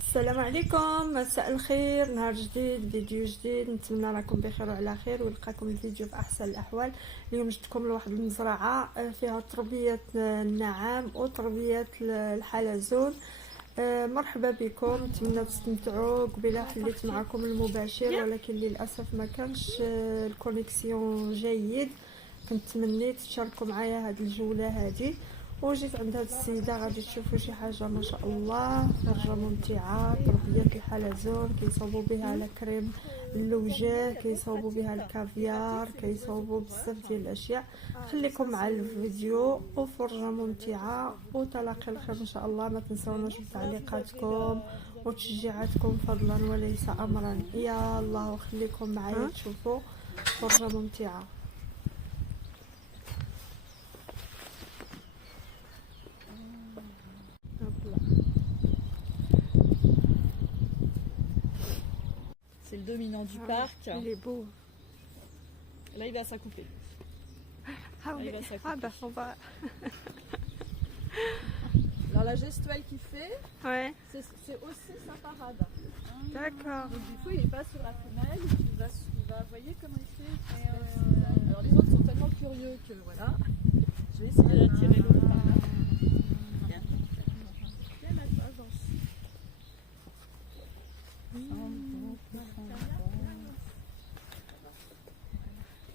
السلام عليكم، مساء الخير. نهار جديد، فيديو جديد. نتمنى راكم بخير وعلى خير ونلقاكم الفيديو في احسن الاحوال. اليوم جبتكم لواحد المزرعه فيها تربيه النعام وتربيه الحلزون. مرحبا بكم، نتمنى تستمتعوا. قبيله حليت معكم المباشر ولكن للاسف ما كانش الكونيكسيون جيد. كنت تمنيت تشاركوا معايا هذه الجوله هذه، وجيت عند هاد السيده غادي تشوفوا شي حاجه ما شاء الله، فرجه ممتعه. تربيه الحلزون كيصاوبوا بها على كريم اللوجه، كيصاوبوا بها الكافيار، كيصاوبوا بزاف ديال الاشياء. خليكم مع الفيديو وفرجه ممتعه وتلاقي الخير ان شاء الله. ما تنسوناش بتعليقاتكم وتشجيعاتكم فضلا وليس امرا. يا الله وخليكم معايا تشوفوا فرجه ممتعه. C'est le dominant du parc. Il est beau. Là, il va s'accoupler. Ah oui, on va. Alors, la gestuelle qu'il fait, Ouais, c'est aussi sa parade. d'accord. Donc, du coup, il n'est pas sur la femelle. Il va, voyez comment il fait. Alors, les autres sont tellement curieux que voilà. Je vais essayer d'attirer l'autre par là. Viens, là-bas, avance.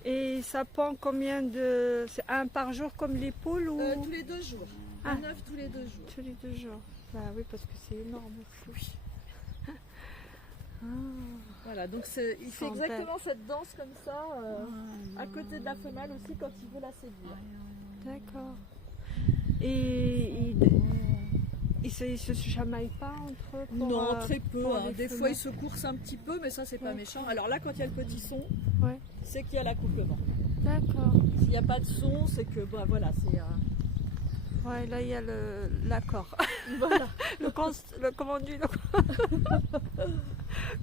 Et ça prend combien de... C'est un par jour comme les poules ou... Tous les 2 jours. Ah. Un œuf tous les 2 jours. Tous les 2 jours. Bah oui, parce que c'est énorme aussi. Voilà, donc il fait Sont exactement cette danse comme ça, à côté de la femelle aussi quand il veut la séduire. D'accord. Et ils se chamaillent pas entre eux pour, Non, très peu. pour Hein. les Des femelles. fois, ils se coursent un petit peu, mais ça, c'est pas Ouais. méchant. Alors là, quand il y a le petit son, Ouais. c'est qu'il y a l'accouplement. D'accord. S'il n'y a pas de son, c'est que, bah voilà, c'est... Ouais, là il y a l'accord. Voilà. Comment on dit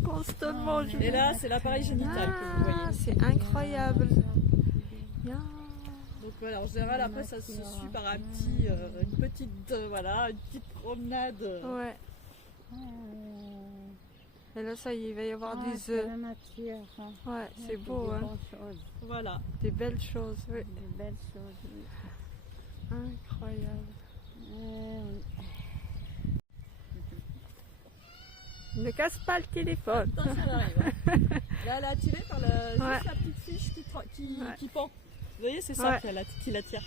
constamment. Et là, c'est l'appareil génital que vous voyez. C'est incroyable. Bien. Donc voilà, en général, après, ça se suit par une petite, voilà, une petite promenade. Ouais. Et là, ça y est, il va y avoir des œufs. Ouais, c'est beau, hein. Voilà. Des belles choses, oui. Des belles choses, oui. Incroyable. Ne casse pas le téléphone. Attention, elle arrive. Hein. Là, elle est attirée par juste Ouais. la petite fiche qui pend. Vous voyez, c'est ça Ouais. qui l'attire.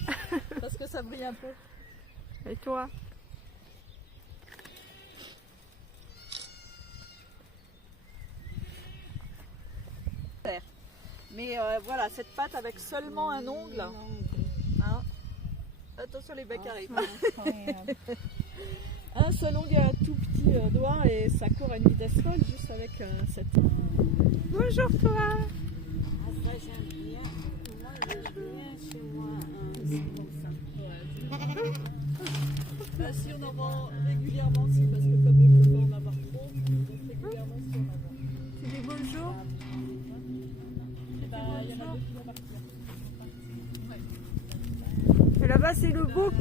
Parce que ça brille un peu. Et toi? Mais voilà, cette patte avec seulement un ongle. Hein. Attention, les becs arrivent. Un seul ongle, un tout petit doigt et ça court à une vitesse folle juste avec cette... Bonjour toi. Ça, j'aime bien. Moi, j'aime bien chez moi. C'est comme ça. Bah, si on en vend régulièrement, si, parce que comme il ne faut pas en avoir trop, donc régulièrement, si on en vend. Tu dis bonjour? Et bah, il y en a deux qui vont partir. Et là-bas c'est le bouc.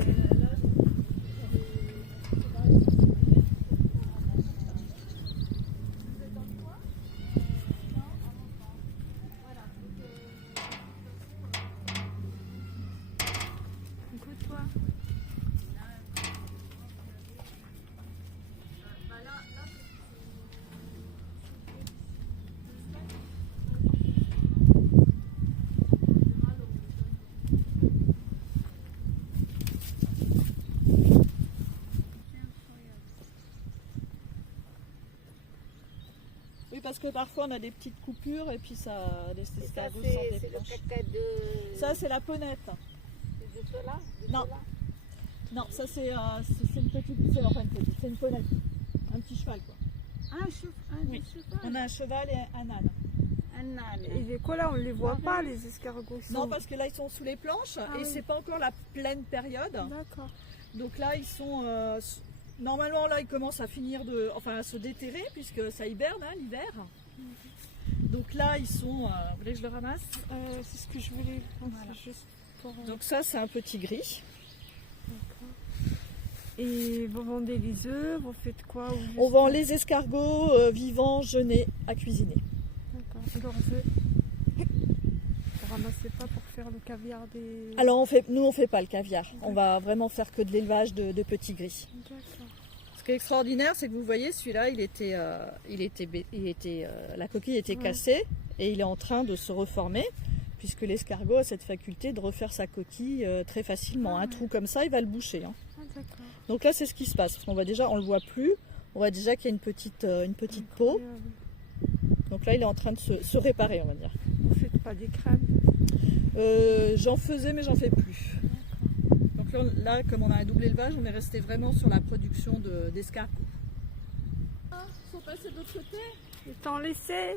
Écoute-toi. Oui, parce que parfois on a des petites coupures et puis ça, des Et ça, escargots c'est s'en le déclenchent. caca de... Ça, c'est la ponette. C'est de cela? Non. Non, ça c'est une petite, c'est une ponette. Un petit cheval quoi. Un cheval. Oui. On a un cheval et un âne. Un âne. Il est quoi là? On ne les voit pas les escargots. Ils Non, sont- parce que là ils sont sous les planches Ah et oui. c'est pas encore la pleine période. D'accord. Donc là ils sont normalement là ils commencent à à se déterrer puisque ça hiberne hein, l'hiver. Donc là ils sont vous voulez que je le ramasse? C'est ce que je voulais. Voilà. Juste pour... Donc ça c'est un petit gris. D'accord. Et vous vendez les œufs, vous faites quoi ou juste- On vend les escargots vivants, jeûnés, à cuisiner. D'accord, leurs œufs. Vous ramassez pas pour faire le caviar des... Alors nous on fait pas le caviar, on va vraiment faire que de l'élevage de petits gris. D'accord. Ce qui est extraordinaire, c'est que vous voyez celui-là, la coquille était Ouais. cassée et il est en train de se reformer, puisque l'escargot a cette faculté de refaire sa coquille très facilement. Ah Un ouais. trou comme ça, il va le boucher, hein. Ah, d'accord. Donc là, c'est ce qui se passe. Parce qu'on voit déjà, on le voit plus. On voit déjà qu'il y a une petite peau. Incroyable. Donc là, il est en train de se réparer, on va dire. Vous faites pas des crèmes? J'en faisais, mais j'en fais plus. Donc là, comme on a un double élevage, on est resté vraiment sur la production d'escargots. Il faut passer de l'autre côté. Le temps laissé.